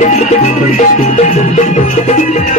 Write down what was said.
Thank you.